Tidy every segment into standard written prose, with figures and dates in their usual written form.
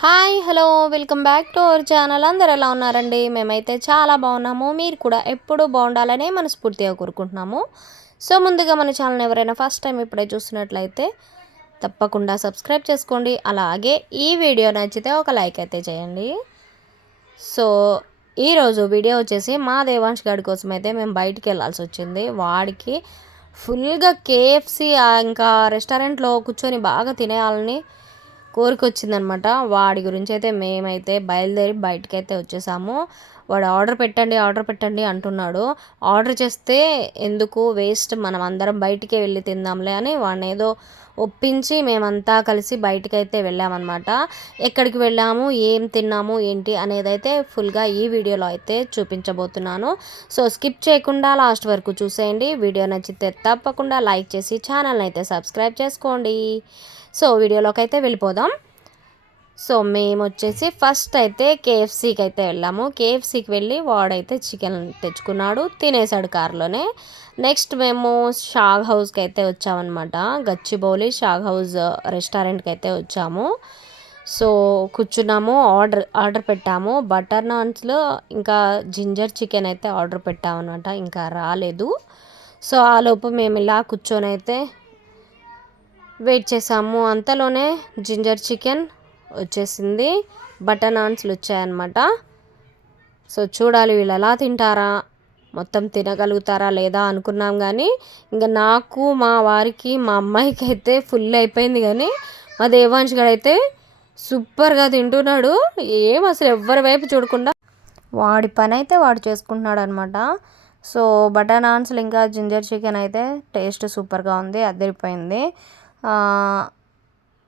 Hi hello welcome back to our channel. అందరు ఎలా ఉన్నారండి? మేమైతే చాలా బాగున్నాము. మీరు కూడా ఎప్పుడూ బాగుండాలనే మనస్ఫూర్తిగా కోరుకుంటున్నాము. సో ముందుగా మన ఛానల్ ఎవరైనా ఫస్ట్ టైం ఇప్పుడే చూస్తున్నట్లయితే తప్పకుండా సబ్స్క్రైబ్ చేసుకోండి. అలాగే ఈ వీడియో నచ్చితే ఒక లైక్ అయితే చేయండి. సో ఈరోజు వీడియో వచ్చేసి మా దేవాంష్ గారి కోసం అయితే మేము బయటికి వెళ్ళాల్సి వచ్చింది. వాడికి ఫుల్గా కేఎఫ్సి ఇంకా రెస్టారెంట్లో కూర్చొని బాగా తినేయాలని కోరికొచ్చిందనమాట. వాడి గురించి అయితే మేమైతే బయలుదేరి బయటకైతే వచ్చేసాము. వాడు ఆర్డర్ పెట్టండి అంటున్నాడు. ఆర్డర్ చేస్తే ఎందుకు వేస్ట్, మనం అందరం బయటికే వెళ్ళి తిందాంలే అని వాడిని ఏదో ఒప్పించి మేమంతా కలిసి బయటకైతే వెళ్ళామన్నమాట. ఎక్కడికి వెళ్ళాము, ఏం తిన్నాము, ఏంటి అనేది అయితే ఫుల్గా ఈ వీడియోలో అయితే చూపించబోతున్నాను. సో స్కిప్ చేయకుండా లాస్ట్ వరకు చూసేయండి. వీడియో నచ్చితే తప్పకుండా లైక్ చేసి ఛానల్ని అయితే సబ్స్క్రైబ్ చేసుకోండి. సో వీడియోలోకి అయితే వెళ్ళిపోదాం. సో మేము వచ్చేసి ఫస్ట్ అయితే కేఎఫ్సీకి అయితే వెళ్ళాము. కేఎఫ్సీకి వెళ్ళి వాడైతే చికెన్ తెచ్చుకున్నాడు, తినేసాడు కారులోనే. నెక్స్ట్ మేము షాగ్ హౌస్కి అయితే వచ్చామన్నమాట. గచ్చిబౌలి షాగ్ హౌస్ రెస్టారెంట్కి అయితే వచ్చాము. సో కూర్చున్నాము, ఆర్డర్ పెట్టాము. బటర్ నాన్స్లో ఇంకా జింజర్ చికెన్ అయితే ఆర్డర్ పెట్టామన్నమాట. ఇంకా రాలేదు. సో ఆలోపు మేము ఇలా కూర్చొని అయితే వెయిట్ చేసాము. అంతలోనే జింజర్ చికెన్ వచ్చేసింది, బటర్ నాన్స్లు వచ్చాయన్నమాట. సో చూడాలి వీళ్ళు ఎలా తింటారా, మొత్తం తినగలుగుతారా లేదా అనుకున్నాం. కానీ ఇంకా నాకు, మా వారికి, మా అమ్మాయికి అయితే ఫుల్ అయిపోయింది. కానీ మా దేవాంశ్ గారు అయితే సూపర్గా తింటున్నాడు. ఏం అసలు ఎవ్వరి వైపు చూడకుండా వాడి పని అయితే వాడు చేసుకుంటున్నాడు అనమాట. సో బటర్ నాన్స్లు ఇంకా జింజర్ చికెన్ అయితే టేస్ట్ సూపర్గా ఉంది, అదిరిపోయింది.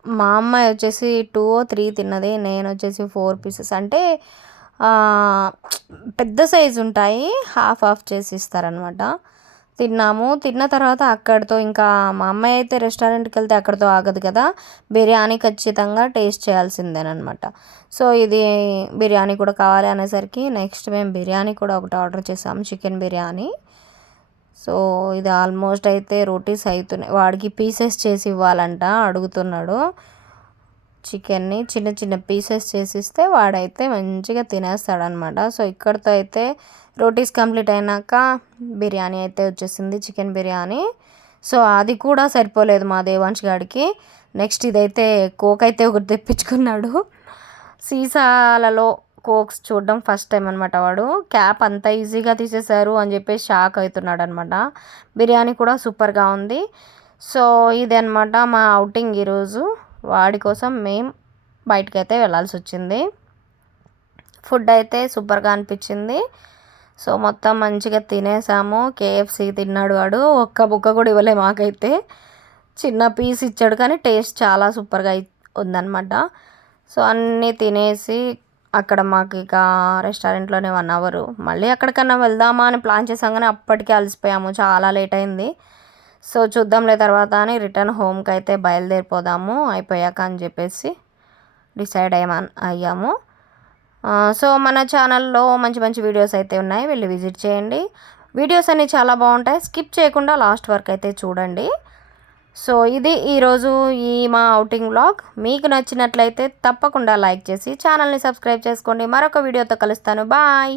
మా అమ్మాయి వచ్చేసి 2 or 3 తిన్నది. నేను వచ్చేసి 4 పీసెస్, అంటే పెద్ద సైజు ఉంటాయి, హాఫ్ చేసి ఇస్తారనమాట. తిన్నాము. తిన్న తర్వాత అక్కడితో ఇంకా మా అమ్మాయి అయితే రెస్టారెంట్కి వెళ్తే అక్కడితో ఆగదు కదా, బిర్యానీ ఖచ్చితంగా టేస్ట్ చేయాల్సిందేనమాట. సో ఇది బిర్యానీ కూడా కావాలి అనేసరికి నెక్స్ట్ మేము బిర్యానీ కూడా ఒకటి ఆర్డర్ చేసాము, చికెన్ బిర్యానీ. సో ఇది ఆల్మోస్ట్ అయితే రోటీస్ అవుతున్నాయి. వాడికి పీసెస్ చేసి ఇవ్వాలంట, అడుగుతున్నాడు. చికెన్ని చిన్న చిన్న పీసెస్ చేసిస్తే వాడైతే మంచిగా తినేస్తాడనమాట. సో ఇక్కడితో అయితే రోటీస్ కంప్లీట్ అయినాక బిర్యానీ అయితే వచ్చేసింది, చికెన్ బిర్యానీ. సో అది కూడా సరిపోలేదు మా దేవాంశ్ గారికి. నెక్స్ట్ ఇదైతే కోక్ అయితే ఒకటి తెప్పించుకున్నాడు. సీసాలలో కోక్స్ చూడడం ఫస్ట్ టైం అనమాట. వాడు క్యాప్ అంత ఈజీగా తీసేశారు అని చెప్పేసి షాక్ అవుతున్నాడు అనమాట. బిర్యానీ కూడా సూపర్గా ఉంది. సో ఇది అనమాట మా అవుటింగ్ ఈరోజు. వాడి కోసం మేము బయటకైతే వెళ్ళాల్సి వచ్చింది. ఫుడ్ అయితే సూపర్గా అనిపించింది. సో మొత్తం మంచిగా తినేసాము. కేఎఫ్సీ తిన్నాడు వాడు, ఒక్క బుక్క కూడా ఇవ్వలే మాకైతే. చిన్న పీస్ ఇచ్చాడు కానీ టేస్ట్ చాలా సూపర్గా ఉందన్నమాట. సో అన్నీ తినేసి అక్కడ మాకు ఇక రెస్టారెంట్లోనే 1 hour, మళ్ళీ ఎక్కడికన్నా వెళ్దామా అని ప్లాన్ చేసాం కానీ అప్పటికే అలసిపోయాము, చాలా లేట్ అయింది. సో చూద్దాంలే తర్వాత అని రిటర్న్ హోమ్కి అయితే బయలుదేరిపోదాము అయిపోయాక అని చెప్పేసి డిసైడ్ అయ్యాము. సో మన ఛానల్లో మంచి మంచి వీడియోస్ అయితే ఉన్నాయి, వెళ్ళి విజిట్ చేయండి. వీడియోస్ అన్నీ చాలా బాగుంటాయి, స్కిప్ చేయకుండా లాస్ట్ వరకు అయితే చూడండి. సో ఇది ఈరోజు మా అవుటింగ్ వ్లాగ్. మీకు నచ్చినట్లయితే తప్పకుండా లైక్ చేసి ఛానల్ని సబ్స్క్రైబ్ చేసుకోండి. మరొక వీడియోతో కలుస్తాను. బాయ్.